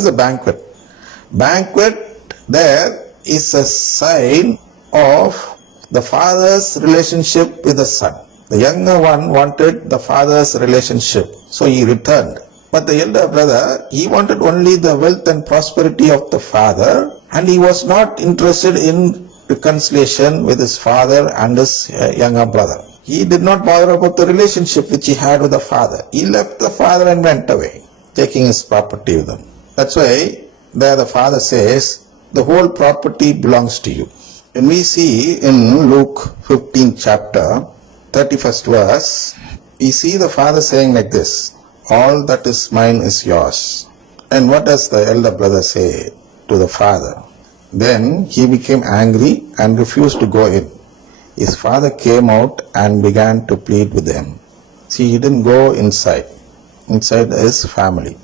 is a banquet? Banquet there is a sign of the father's relationship with the son. The younger one wanted the father's relationship, so he returned. But the elder brother, he wanted only the wealth and prosperity of the father, and he was not interested in reconciliation with his father and his younger brother. He did not bother about the relationship which he had with the father. He left the father and went away, taking his property with him. That's why there the father says, the whole property belongs to you. When we see in Luke 15th chapter, 31st verse, we see the father saying like this, all that is mine is yours. And what does the elder brother say to the father? Then he became angry and refused to go in. His father came out and began to plead with him. See, he didn't go inside his family.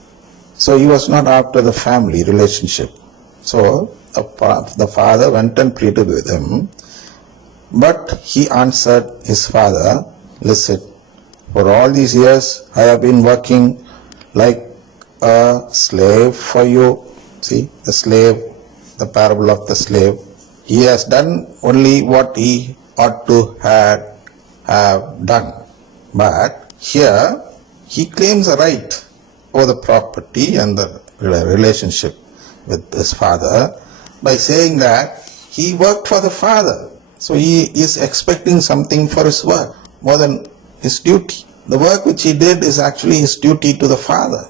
So he was not after the family relationship. So the father went and pleaded with him. But he answered his father, listen, for all these years I have been working like a slave for you. See, the slave, the parable of the slave. He has done only what he ought to have done. But here he claims a right over the property and the relationship with his father by saying that he worked for the father. So he is expecting something for his work more than his duty. The work which he did is actually his duty to the father.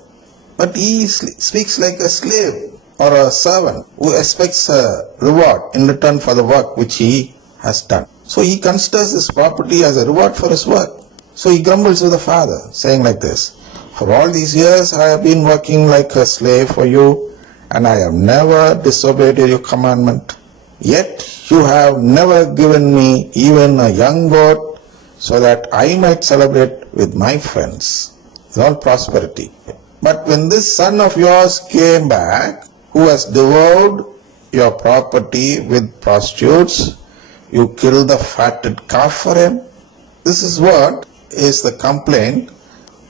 But he speaks like a slave or a servant who expects a reward in return for the work which he has done. So he considers his property as a reward for his work. So he grumbles with the father, saying like this, for all these years I have been working like a slave for you, and I have never disobeyed your commandment. Yet you have never given me even a young goat so that I might celebrate with my friends. It's all prosperity. But when this son of yours came back, who has devoured your property with prostitutes, you killed the fatted calf for him. This is what is the complaint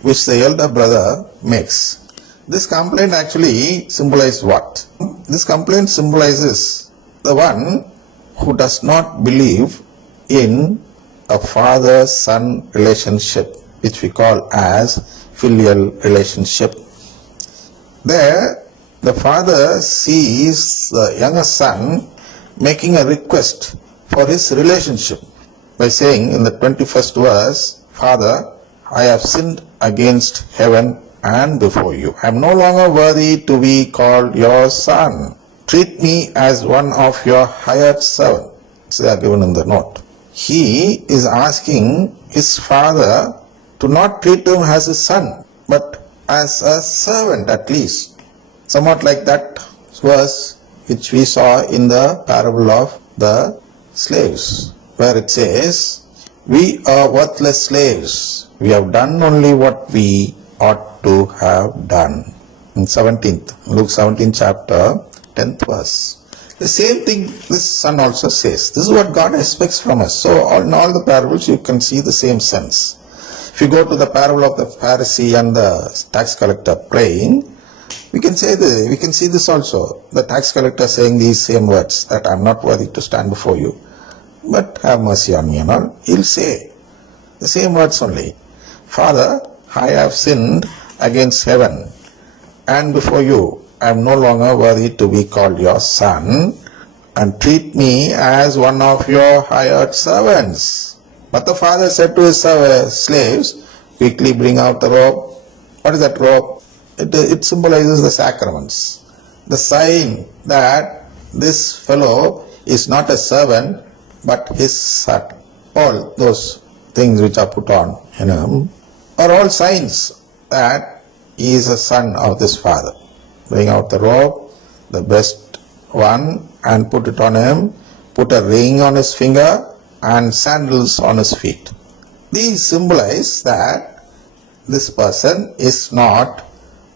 which the elder brother makes. This complaint actually symbolizes what? This complaint symbolizes the one who does not believe in a father-son relationship, which we call as filial relationship. There, the father sees the younger son making a request for his relationship by saying in the 21st verse, Father, I have sinned against heaven and before you. I am no longer worthy to be called your son. Treat me as one of your hired servants. They are given in the note. He is asking his father to not treat him as his son, but as a servant at least. Somewhat like that verse which we saw in the parable of the slaves, where it says, we are worthless slaves. We have done only what we ought to have done. In Luke 17 chapter, 10th verse. The same thing this son also says. This is what God expects from us. So in all the parables you can see the same sense. If you go to the parable of the Pharisee and the tax collector praying, we can see this also. The tax collector saying these same words, that I am not worthy to stand before you, but have mercy on me and all. He'll say the same words only. Father, I have sinned against heaven and before you. I am no longer worthy to be called your son, and treat me as one of your hired servants. But the father said to his slaves, quickly bring out the robe. What is that robe? It symbolizes the sacraments. The sign that this fellow is not a servant, but his son. All those things which are put on him are all signs that he is a son of this father. Bring out the robe, the best one, and put it on him, put a ring on his finger and sandals on his feet. These symbolize that this person is not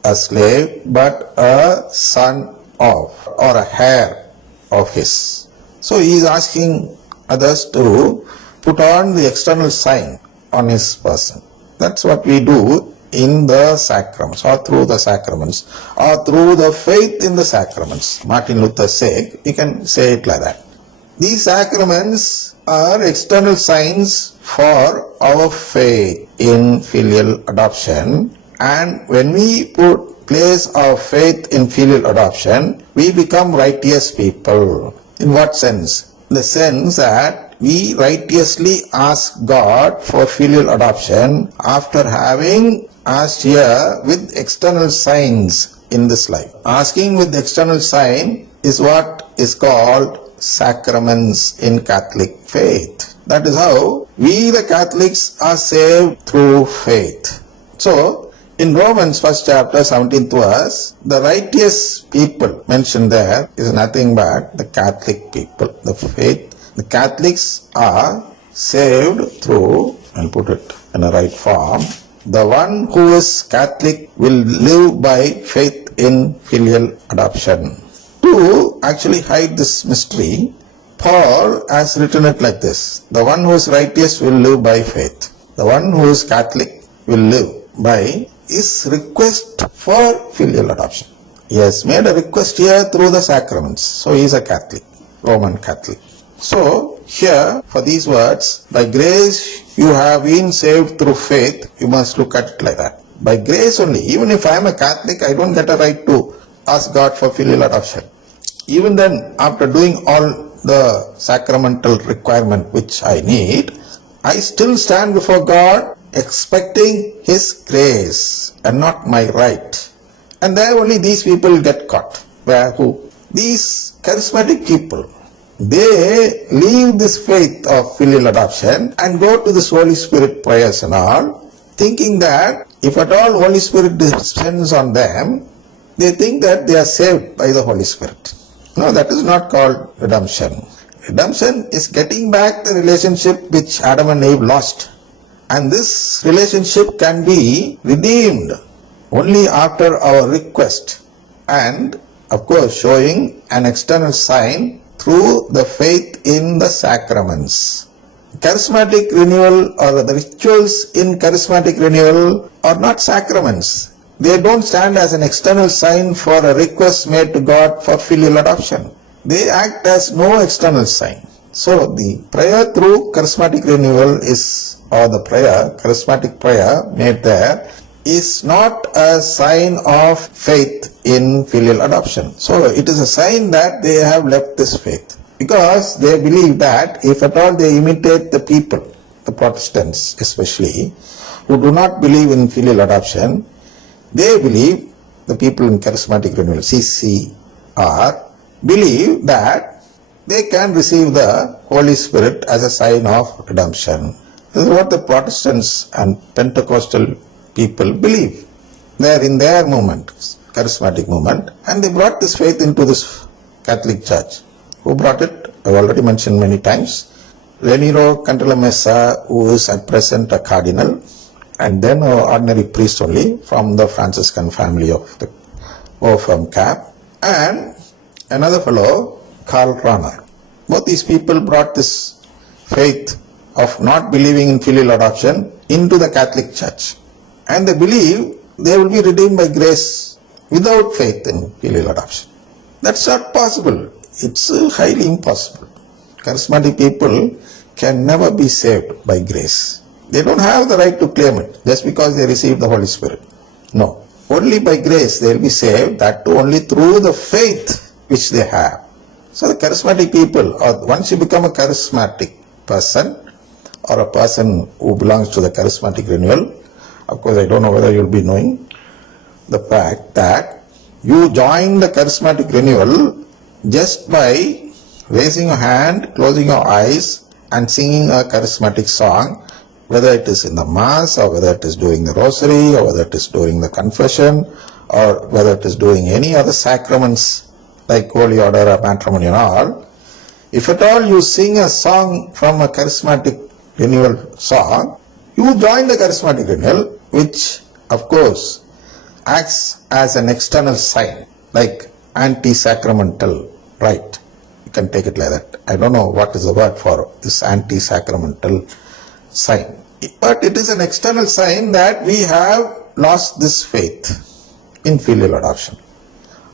a slave but a son of or a heir of his. So he is asking others to put on the external sign on his person. That's what we do in the sacraments, or through the sacraments, or through the faith in the sacraments. Martin Luther said, you can say it like that. These sacraments are external signs for our faith in filial adoption, and when we place our faith in filial adoption, we become righteous people. In what sense? In the sense that we righteously ask God for filial adoption after having asked here with external signs in this life. Asking with external sign is what is called sacraments in Catholic faith. That is how we the Catholics are saved through faith. So, in Romans 1st chapter 17th verse, the righteous people mentioned there is nothing but the Catholic people. The faith, the Catholics are saved through, I'll put it in a right form, the one who is Catholic will live by faith in filial adoption. To actually hide this mystery, Paul has written it like this: the one who is righteous will live by faith. The one who is Catholic will live by his request for filial adoption. He has made a request here through the sacraments. So he is a Catholic, Roman Catholic. So here for these words, by grace you have been saved through faith, you must look at it like that. By grace only. Even if I am a Catholic, I don't get a right to ask God for filial adoption. Even then, after doing all the sacramental requirement which I need, I still stand before God expecting His grace and not my right. And there only these people get caught. Where who? These charismatic people. They leave this faith of filial adoption and go to this Holy Spirit prayers and all, thinking that if at all Holy Spirit descends on them, they think that they are saved by the Holy Spirit. No, that is not called redemption. Redemption is getting back the relationship which Adam and Eve lost. And this relationship can be redeemed only after our request and, of course, showing an external sign through the faith in the sacraments. Charismatic renewal or the rituals in charismatic renewal are not sacraments. They don't stand as an external sign for a request made to God for filial adoption. They act as no external sign. So the prayer through charismatic renewal is, or the prayer, charismatic prayer made there, is not a sign of faith in filial adoption. So it is a sign that they have left this faith, because they believe that if at all they imitate the people, the Protestants especially, who do not believe in filial adoption, they believe, the people in charismatic renewal, CCR, believe that they can receive the Holy Spirit as a sign of redemption. This is what the Protestants and Pentecostal people believe. They are in their movement, charismatic movement, and they brought this faith into this Catholic Church. Who brought it? I've already mentioned many times. Raniero Cantalamessa, who is at present a cardinal, and then an ordinary priest only from the Franciscan family of the from Cap, and another fellow, Karl Rahner. Both these people brought this faith of not believing in filial adoption into the Catholic Church. And they believe they will be redeemed by grace without faith in filial adoption. That's not possible. It's highly impossible. Charismatic people can never be saved by grace. They don't have the right to claim it just because they received the Holy Spirit. No. Only by grace they will be saved, that too only through the faith which they have. So the charismatic people, or once you become a charismatic person, or a person who belongs to the charismatic renewal, of course I don't know whether you'll be knowing the fact that you join the charismatic renewal just by raising your hand, closing your eyes and singing a charismatic song, whether it is in the Mass, or whether it is during the Rosary, or whether it is during the Confession, or whether it is doing any other sacraments like Holy Order or Matrimony and all. If at all you sing a song from a charismatic renewal song, you join the charismatic renewal, which of course acts as an external sign, like anti-sacramental rite. You can take it like that. I don't know what is the word for this anti-sacramental sign. But it is an external sign that we have lost this faith in filial adoption.